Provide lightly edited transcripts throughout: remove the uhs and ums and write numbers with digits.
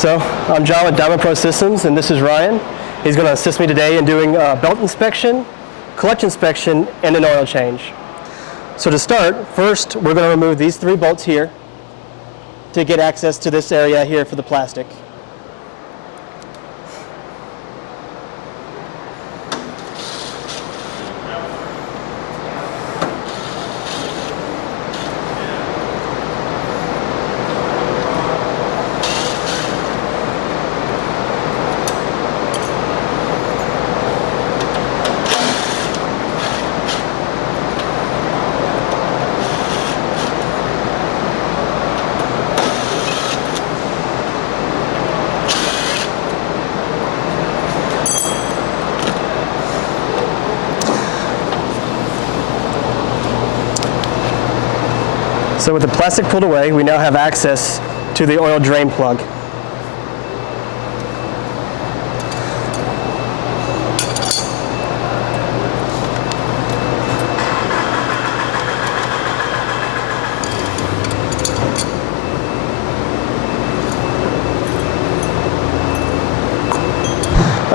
So I'm John with DiamaPro Systems, and this is Ryan. He's going to assist me today in doing a belt inspection, clutch inspection, and an oil change. So to start, first we're going to remove these 3 bolts here to get access to this area here for the plastic. So with the plastic pulled away, we now have access to the oil drain plug. All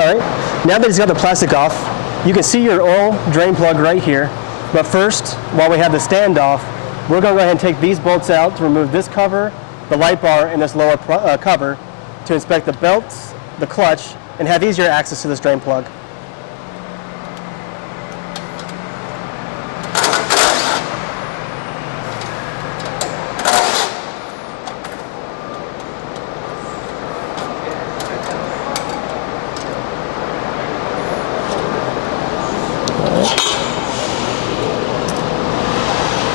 right, now that he's got the plastic off, you can see your oil drain plug right here. But first, while we have the stand off, we're going to go ahead and take these bolts out to remove this cover, the light bar, and this lower cover to inspect the belts, the clutch, and have easier access to this drain plug.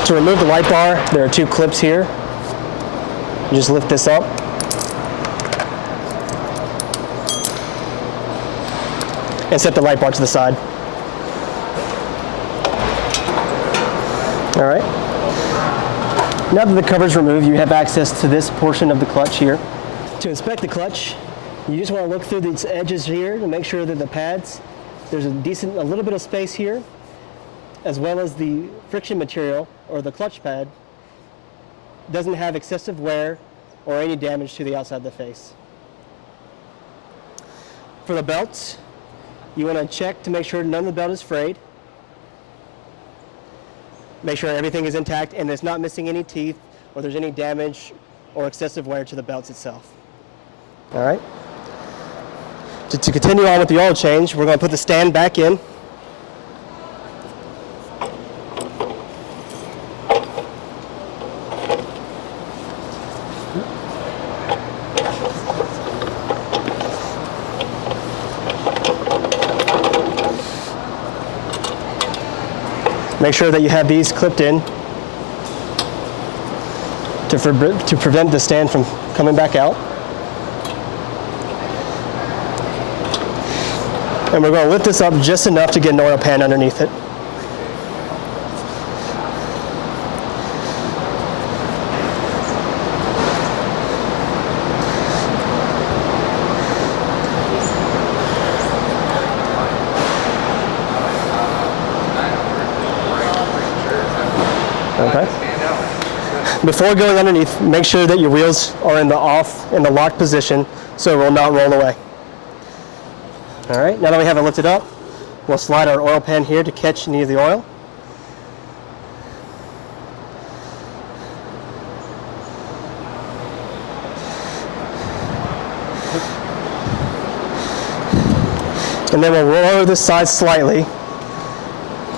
To remove the light bar, there are 2 clips here. You just lift this up. And set the light bar to the side. All right. Now that the cover is removed, you have access to this portion of the clutch here. To inspect the clutch, you just want to look through these edges here to make sure that the pads, there's a little bit of space here, as well as the friction material, or the clutch pad, doesn't have excessive wear or any damage to the outside of the face. For the belts, you want to check to make sure none of the belt is frayed. Make sure everything is intact and it's not missing any teeth or there's any damage or excessive wear to the belts itself. All right. To continue on with the oil change, we're going to put the stand back in. Make sure that you have these clipped in to prevent the stand from coming back out. And we're going to lift this up just enough to get an oil pan underneath it. Okay. Before going underneath, make sure that your wheels are in the locked position so it will not roll away. All right, now that we have it lifted up, we'll slide our oil pan here to catch any of the oil. And then we'll lower this side slightly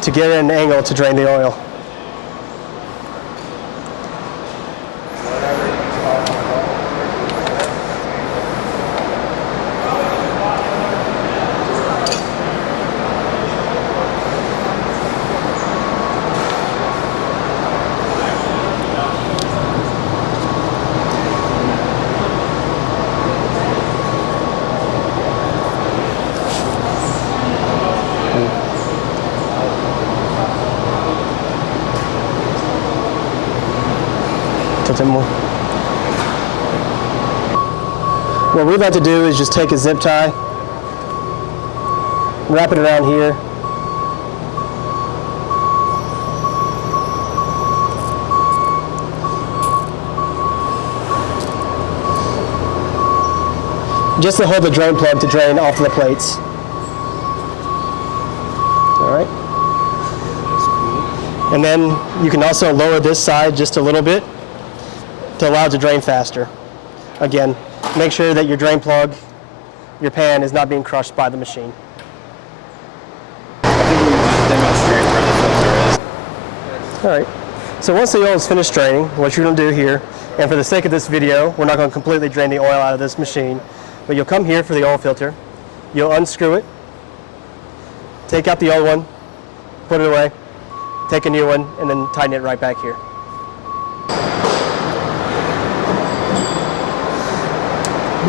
to get an angle to drain the oil. More. What we'd like to do is just take a zip tie, wrap it around here, just to hold the drain plug to drain off of the plates. All right. And then you can also lower this side just a little bit to allow it to drain faster. Again, make sure that your drain plug, your pan, is not being crushed by the machine. I think we want to demonstrate where the filter is. All right. So once the oil is finished draining, what you're going to do here, and for the sake of this video, we're not going to completely drain the oil out of this machine, but you'll come here for the oil filter, you'll unscrew it, take out the old one, put it away, take a new one, and then tighten it right back here.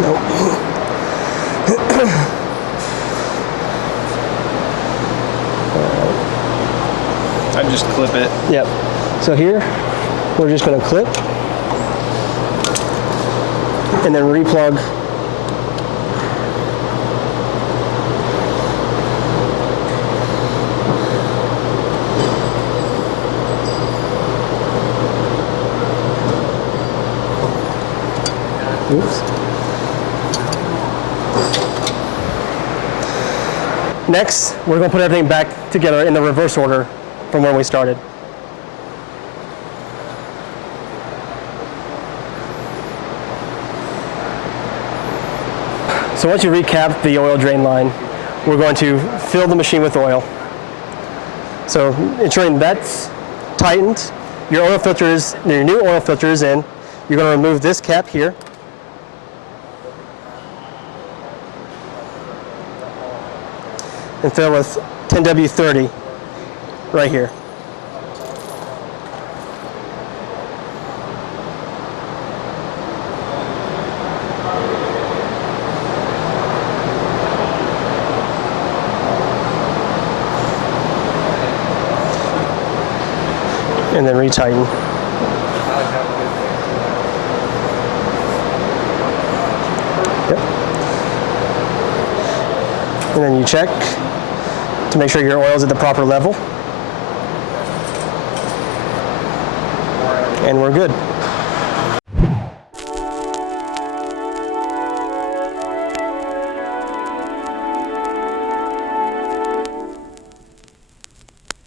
Nope. I just clip it. Yep. So here, we're just going to clip and then replug. Oops. Next, we're going to put everything back together in the reverse order from where we started. So once you recap the oil drain line, we're going to fill the machine with oil. So ensuring that's tightened, your oil filter is, your new oil filter is in. You're going to remove this cap here. And fill with 10W30 right here. And then retighten. Yep. And then you check to make sure your oil is at the proper level. And we're good.